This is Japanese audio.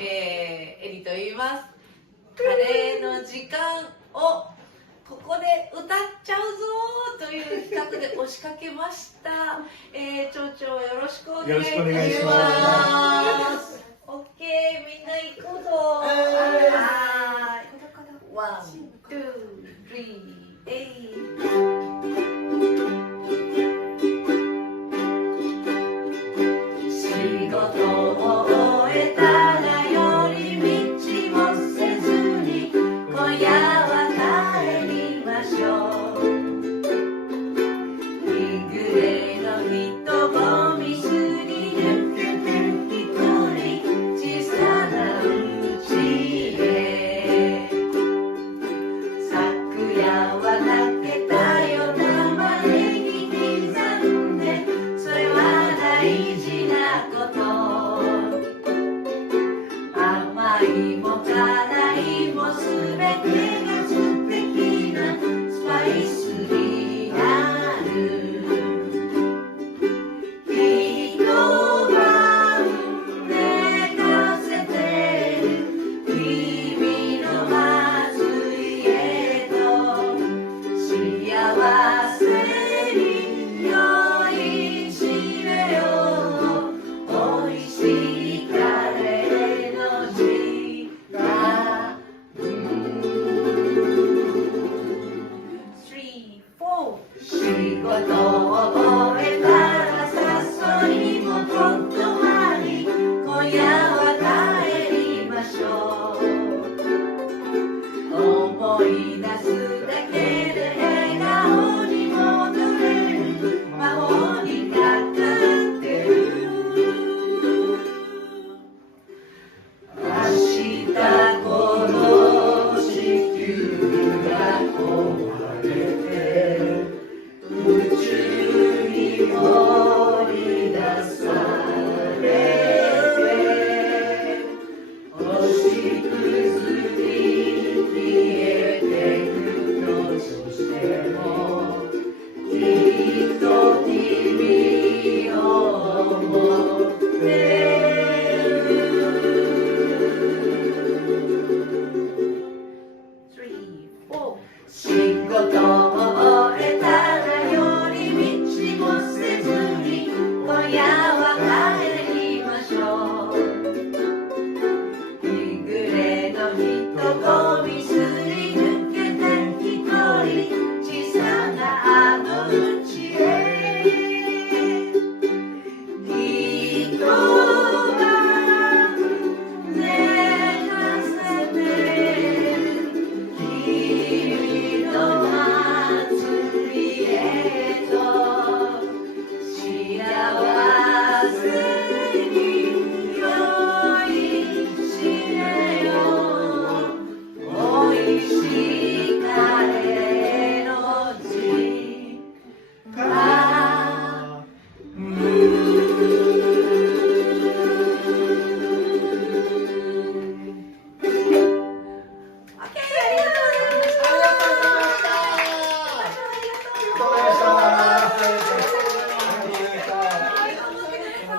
エリと言います。カレーの時間をここで歌っちゃうぞという企画で押しかけました。町長よろしくお願いします。オッケー、みんな行くぞ。ワン、ツー、スリー、仕事を終えたら寄り道もせずに今夜は帰りましょう。日暮れの人混みすり抜けて一人小さな家へ。昨夜は泣けたよ玉ねぎ刻んで、それは大事なこと。甘いも辛いもすべてが素敵なスパイスになる。一晩寝かせてる君のまずいへと幸せに酔いしめよう。おいしいカレーの時間。3、4。仕事を終えたら誘いも断り今夜は帰りましょう。思い出すだけで笑顔に戻れる魔法にかかってる。明日この地球が壊れて宇宙にも